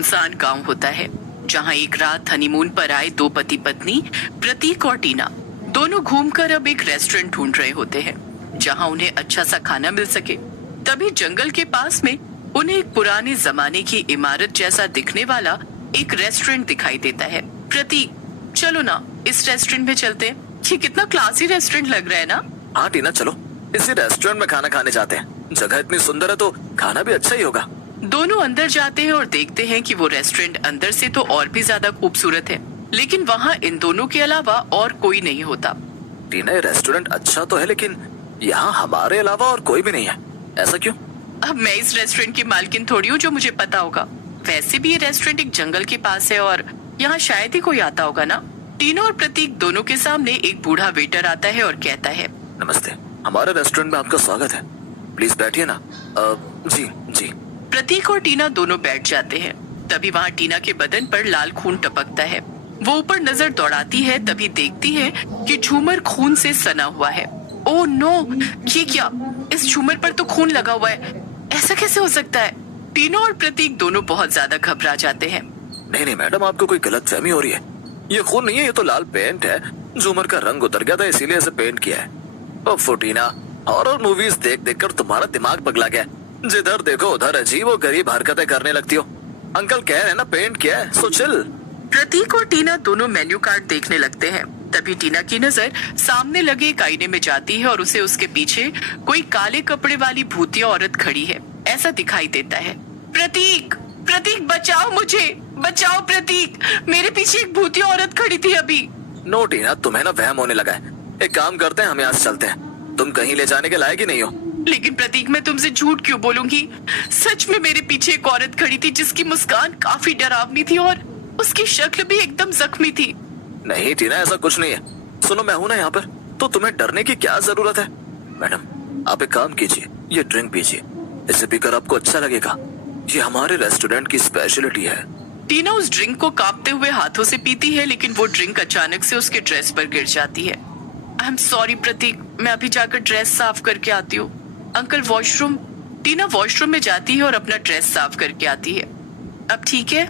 इंसान गांव होता है जहां एक रात हनीमून पर आए दो पति पत्नी प्रतीक और टीना दोनों घूमकर अब एक रेस्टोरेंट ढूंढ रहे होते हैं जहां उन्हें अच्छा सा खाना मिल सके। तभी जंगल के पास में उन्हें एक पुराने जमाने की इमारत जैसा दिखने वाला एक रेस्टोरेंट दिखाई देता है। प्रतीक, चलो ना इस रेस्टोरेंट में चलते हैं। ये कितना क्लासी रेस्टोरेंट लग रहा है ना। हाँ टीना, चलो इसी रेस्टोरेंट में खाना खाने जाते हैं। जगह इतनी सुंदर है तो खाना भी अच्छा ही होगा। दोनों अंदर जाते हैं और देखते हैं कि वो रेस्टोरेंट अंदर से तो और भी ज्यादा खूबसूरत है, लेकिन वहाँ इन दोनों के अलावा और कोई नहीं होता। टीना, ये रेस्टोरेंट अच्छा तो है लेकिन यहाँ हमारे अलावा और कोई भी नहीं है, ऐसा क्यों? अब मैं इस रेस्टोरेंट की मालकिन थोड़ी हूँ जो मुझे पता होगा। वैसे भी ये रेस्टोरेंट एक जंगल के पास है और यहाँ शायद ही कोई आता होगा ना। टीना और प्रतीक दोनों के सामने एक बूढ़ा वेटर आता है और कहता है, नमस्ते, हमारे रेस्टोरेंट में आपका स्वागत है, प्लीज बैठिए ना। जी जी। प्रतीक और टीना दोनों बैठ जाते हैं। तभी वहाँ टीना के बदन पर लाल खून टपकता है। वो ऊपर नजर दौड़ाती है, तभी देखती है कि झूमर खून से सना हुआ है। ओह नो, ये क्या? इस झूमर पर तो खून लगा हुआ है, ऐसा कैसे हो सकता है? टीना और प्रतीक दोनों बहुत ज्यादा घबरा जाते हैं। नहीं नहीं मैडम, आपको कोई गलतफहमी हो रही है। ये खून नहीं है, ये तो लाल पेंट है। झूमर का रंग उतर गया था इसीलिए इसे पेंट किया है। ओह टीना, हॉरर मूवीज देख देख कर तुम्हारा दिमाग पगला गया। जिधर देखो उधर अजीब और गरीब हरकतें करने लगती हो। अंकल कह रहे हैं ना पेंट किया है, सो चिल। प्रतीक और टीना दोनों मेन्यू कार्ड देखने लगते हैं। तभी टीना की नजर सामने लगे एक आईने में जाती है और उसे उसके पीछे कोई काले कपड़े वाली भूतिया औरत खड़ी है ऐसा दिखाई देता है। प्रतीक, प्रतीक बचाओ मुझे, बचाओ प्रतीक, मेरे पीछे एक भूतिया औरत खड़ी थी अभी। नो टीना, तुम्हें ना वहम होने लगा है। एक काम करते हैं, हम यहाँ से चलते हैं। तुम कहीं ले जाने के लायक ही नहीं हो। लेकिन प्रतीक, मैं तुमसे झूठ क्यों बोलूंगी? सच में मेरे पीछे एक औरत खड़ी थी जिसकी मुस्कान काफी डरावनी थी और उसकी शक्ल भी एकदम जख्मी थी। नहीं टीना, ऐसा कुछ नहीं है। सुनो, मैं हूं ना यहाँ पर, तो तुम्हें डरने की क्या जरूरत है। मैडम, आप एक काम कीजिए, ये ड्रिंक पीजिए, इसे पीकर आपको अच्छा लगेगा। ये हमारे रेस्टोरेंट की स्पेशलिटी है। टीना उस ड्रिंक को कांपते हुए हाथों से पीती है, लेकिन वो ड्रिंक अचानक से उसके ड्रेस पर गिर जाती है। आई एम सॉरी प्रतीक, मैं अभी जाकर ड्रेस साफ करके आती हूँ। Uncle washroom. टीना वॉशरूम में जाती है और अपना ड्रेस साफ करके आती है। अब ठीक है?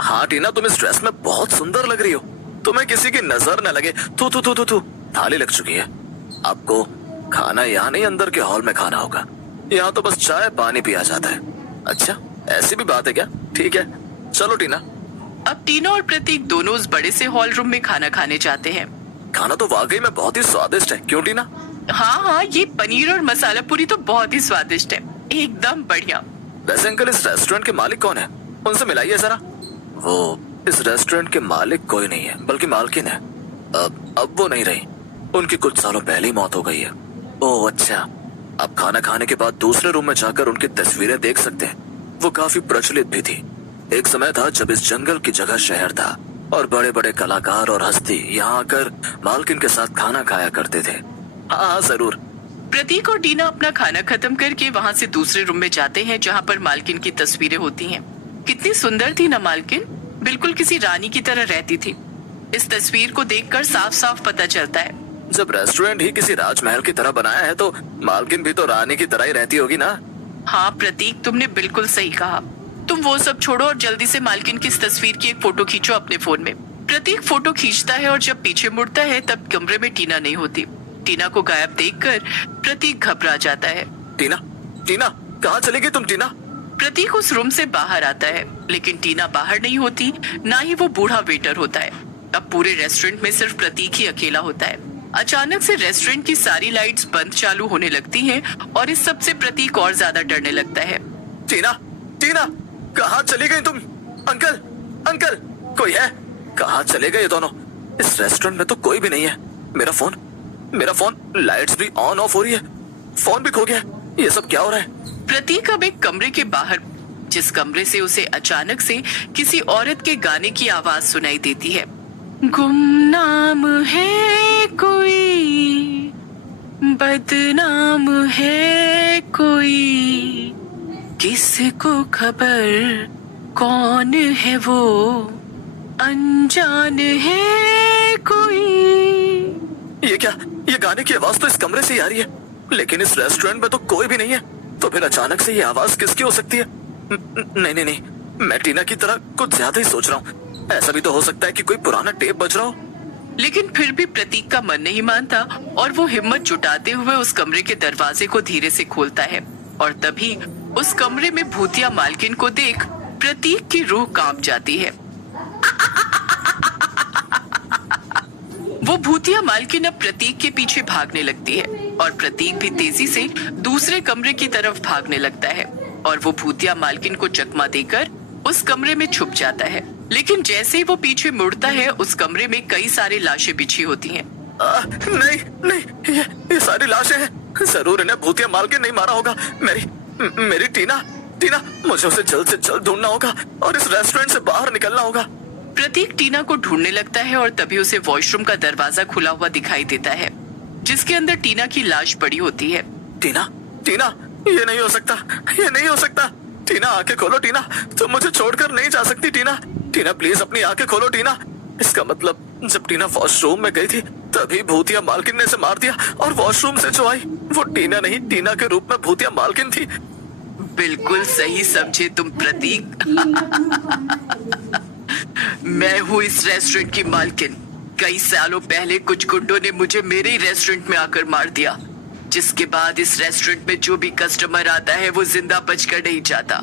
हाँ टीना, तुम इस ड्रेस में बहुत सुंदर लग रही हो। तुम्हें किसी की नजर न लगे। थू थू थू थू थू, थाली लग चुकी है। आपको खाना यहाँ नहीं, अंदर के हॉल में खाना होगा। यहाँ तो बस चाय पानी पिया जाता है। अच्छा, ऐसी भी बात है क्या? ठीक है, चलो टीना। अब टीना और प्रतीक दोनों उस बड़े से हॉल रूम में खाना खाने जाते हैं। खाना तो वाकई में बहुत ही स्वादिष्ट है, क्यों टीना? हाँ हाँ, ये पनीर और मसाला पूरी तो बहुत ही स्वादिष्ट है, एकदम बढ़िया। वैसे अंकल, इस रेस्टोरेंट के मालिक कौन है? उनसे मिलाइए जरा। वो इस रेस्टोरेंट के मालिक कोई नहीं है, बल्कि मालकिन है। अब वो नहीं रही, उनकी कुछ सालों पहले ही मौत हो गई है। ओह अच्छा, आप खाना खाने के बाद दूसरे रूम में जाकर उनकी तस्वीरें देख सकते हैं। वो काफी प्रचलित भी थी। एक समय था जब इस जंगल की जगह शहर था और बड़े बड़े कलाकार और हस्ती यहाँ आकर मालकिन के साथ खाना खाया करते थे। हाँ जरूर। प्रतीक और टीना अपना खाना खत्म करके वहाँ से दूसरे रूम में जाते हैं जहाँ पर मालकिन की तस्वीरें होती हैं। कितनी सुंदर थी ना मालकिन, बिल्कुल किसी रानी की तरह रहती थी। इस तस्वीर को देखकर साफ साफ पता चलता है जब रेस्टोरेंट ही किसी राजमहल की तरह बनाया है तो मालकिन भी तो रानी की तरह ही रहती होगी ना। हाँ प्रतीक, तुमने बिल्कुल सही कहा। तुम वो सब छोड़ो और जल्दी से मालकिन की इस तस्वीर की एक फोटो खींचो अपने फोन में। प्रतीक फोटो खींचता है और जब पीछे मुड़ता है तब कमरे में टीना नहीं होती। टीना को गायब देखकर प्रतीक घबरा जाता है। टीना, टीना, कहाँ चली गई तुम टीना? प्रतीक उस रूम से बाहर आता है, लेकिन टीना बाहर नहीं होती, ना ही वो बूढ़ा वेटर होता है। अब पूरे रेस्टोरेंट में सिर्फ प्रतीक ही अकेला होता है। अचानक से रेस्टोरेंट की सारी लाइट्स बंद चालू होने लगती हैं और इस सब से प्रतीक और ज्यादा डरने लगता है। टीना, टीना, कहाँ चली गई तुम? अंकल, अंकल, कोई है? कहाँ चले गए ये दोनों? इस रेस्टोरेंट में तो कोई भी नहीं है। मेरा फोन, लाइट्स भी ऑन ऑफ हो रही है, फोन भी खो गया। ये सब क्या हो रहा है? प्रतीक अब एक कमरे के बाहर, जिस कमरे से उसे अचानक से किसी औरत के गाने की आवाज सुनाई देती है। गुमनाम है कोई, बदनाम है कोई, किसको खबर कौन है वो, अनजान है कोई। ये क्या? ये गाने की आवाज तो इस कमरे से ही आ रही है, लेकिन इस रेस्टोरेंट में तो कोई भी नहीं है। तो फिर अचानक से ये आवाज किसकी हो सकती है? नहीं नहीं नहीं, मैं टीना की तरह कुछ ज्यादा ही सोच रहा हूँ। ऐसा भी तो हो सकता है कि कोई पुराना टेप बज रहा हो। लेकिन फिर भी प्रतीक का मन नहीं मानता और वो हिम्मत जुटाते हुए उस कमरे के दरवाजे को धीरे से खोलता है। और तभी उस कमरे में भूतिया मालकिन को देख प्रतीक की रूह कांप जाती है। वो भूतिया मालकिन अब प्रतीक के पीछे भागने लगती है और प्रतीक भी तेजी से दूसरे कमरे की तरफ भागने लगता है और वो भूतिया मालकिन को चकमा देकर उस कमरे में छुप जाता है। लेकिन जैसे ही वो पीछे मुड़ता है, उस कमरे में कई सारी लाशें बिछी होती हैं। नहीं नहीं, ये सारी लाशें हैं। जरूर इन्हें भूतिया मालकिन नहीं मारा होगा। मेरी टीना टीना, मुझे उसे जल्द से जल्द ढूंढना होगा और इस रेस्टोरेंट से बाहर निकलना होगा। प्रतीक टीना को ढूंढने लगता है और तभी उसे वॉशरूम का दरवाजा खुला हुआ दिखाई देता है, जिसके अंदर टीना की लाश पड़ी होती है। टीना टीना, ये नहीं हो सकता, ये नहीं हो सकता। टीना आंखें खोलो टीना, तुम मुझे छोड़कर नहीं जा सकती टीना। टीना प्लीज अपनी आंखें खोलो टीना। इसका मतलब जब टीना वॉशरूम में गई थी तभी भूतिया मालकिन ने इसे मार दिया और वॉशरूम से जो आई वो टीना नहीं, टीना के रूप में भूतिया मालकिन थी। बिल्कुल सही समझे तुम प्रतीक। मैं हूँ इस रेस्टोरेंट की मालकिन। कई सालों पहले कुछ गुंडों ने मुझे मेरे ही रेस्टोरेंट में आकर मार दिया, जिसके बाद इस रेस्टोरेंट में जो भी कस्टमर आता है वो जिंदा बचकर नहीं जाता,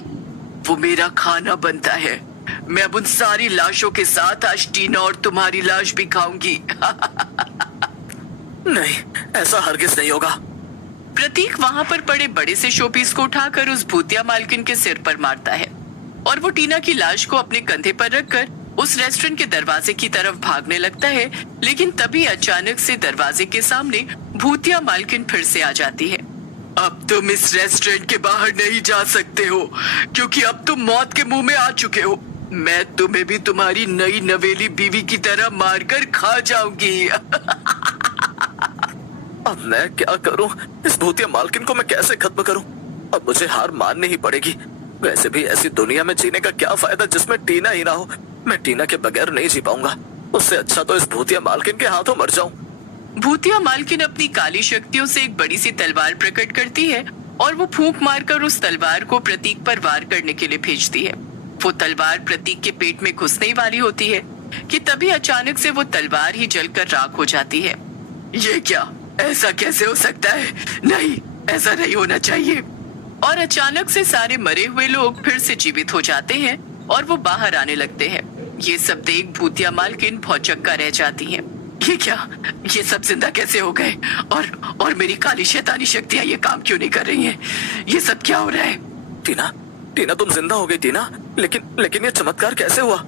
वो मेरा खाना बनता है। मैं अब उन सारी लाशों के साथ आज टीना और तुम्हारी लाश भी खाऊंगी। नहीं, ऐसा हरगिज नहीं होगा। प्रतीक वहाँ पर पड़े बड़े से शोपीस को उठाकर उस भूतिया मालकिन के सिर पर मारता है और वो टीना की लाश को अपने कंधे पर रखकर उस रेस्टोरेंट के दरवाजे की तरफ भागने लगता है। लेकिन तभी अचानक से दरवाजे के सामने भूतिया मालकिन फिर से आ जाती है। अब तुम इस रेस्टोरेंट के बाहर नहीं जा सकते हो, क्योंकि अब तुम मौत के मुंह में आ चुके हो। मैं तुम्हें भी तुम्हारी नई नवेली बीवी की तरह मारकर खा जाऊंगी। अब मैं क्या करूं? इस भूतिया मालकिन को मैं कैसे खत्म करूं? अब मुझे हार माननी ही पड़ेगी। वैसे भी ऐसी दुनिया में जीने का क्या फायदा जिसमें टीना ही ना हो। मैं टीना के बगैर नहीं जी पाऊंगा। उससे अच्छा तो इस भूतिया मालकिन के हाथों मर जाऊं। भूतिया मालकिन अपनी काली शक्तियों से एक बड़ी सी तलवार प्रकट करती है और वो फूंक मारकर उस तलवार को प्रतीक पर वार करने के लिए भेजती है। वो तलवार प्रतीक के पेट में घुसने वाली होती है कि तभी अचानक से वो तलवार ही जलकर राख हो जाती है। ये क्या? ऐसा कैसे हो सकता है? नहीं, ऐसा नहीं होना चाहिए। और अचानक से सारे मरे हुए लोग फिर से जीवित हो जाते हैं और वो बाहर आने लगते हैं। ये सब देख भूतिया मालकिन भौचक्का रह जाती है। ये क्या? ये सब जिंदा कैसे हो गए? और मेरी काली शैतानी शक्तियां ये काम क्यों नहीं कर रही हैं? ये सब क्या हो रहा है? टीना टीना, तुम जिंदा हो गई टीना। लेकिन ये चमत्कार कैसे हुआ?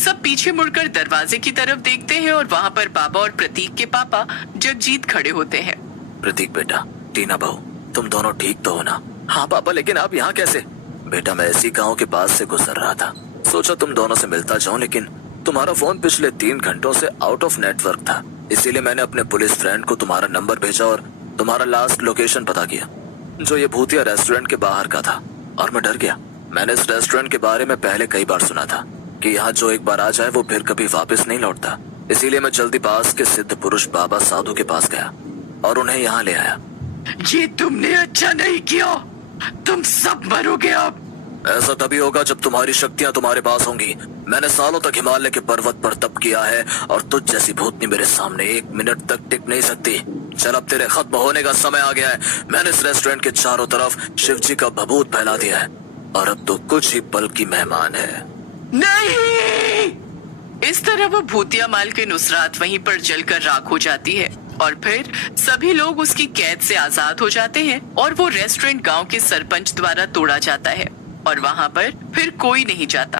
सब पीछे मुड़कर दरवाजे की तरफ देखते हैं और वहाँ पर बाबा और प्रतीक के पापा जगजीत खड़े होते हैं। प्रतीक बेटा, टीना बहू, तुम दोनों ठीक तो हो ना? हाँ पापा, लेकिन आप यहाँ कैसे? बेटा, मैं इसी गांव के पास से गुजर रहा था, सोचा तुम दोनों से मिलता जाऊं, लेकिन तुम्हारा फोन पिछले 3 घंटों से आउट ऑफ नेटवर्क था। इसीलिए मैंने अपने पुलिस फ्रेंड को तुम्हारा नंबर भेजा और तुम्हारा लास्ट लोकेशन पता किया, जो ये भूतिया रेस्टोरेंट के बाहर का था, और मैं डर गया। मैंने इस रेस्टोरेंट के बारे में पहले कई बार सुना था कि यहाँ जो एक बार आ जाए वो फिर कभी वापस नहीं लौटता। इसीलिए मैं जल्दी पास के सिद्ध पुरुष बाबा साधु के पास गया और उन्हें यहाँ ले आया। ये तुमने अच्छा नहीं किया, तुम सब मरोगे अब। ऐसा तभी होगा जब तुम्हारी शक्तियाँ तुम्हारे पास होंगी। मैंने सालों तक हिमालय के पर्वत पर तप किया है और तुझ जैसी भूतनी मेरे सामने 1 मिनट तक टिक नहीं सकती। चल, अब तेरे खत्म होने का समय आ गया है। मैंने इस रेस्टोरेंट के चारों तरफ शिव जी का भभूत फैला दिया है और अब तो कुछ ही पल की मेहमान है। नहीं! इस तरह वो भूतिया मालकिन उस रात वहीं पर जलकर राख हो जाती है और फिर सभी लोग उसकी कैद से आजाद हो जाते हैं और वो रेस्टोरेंट गांव के सरपंच द्वारा तोड़ा जाता है और वहां पर फिर कोई नहीं जाता।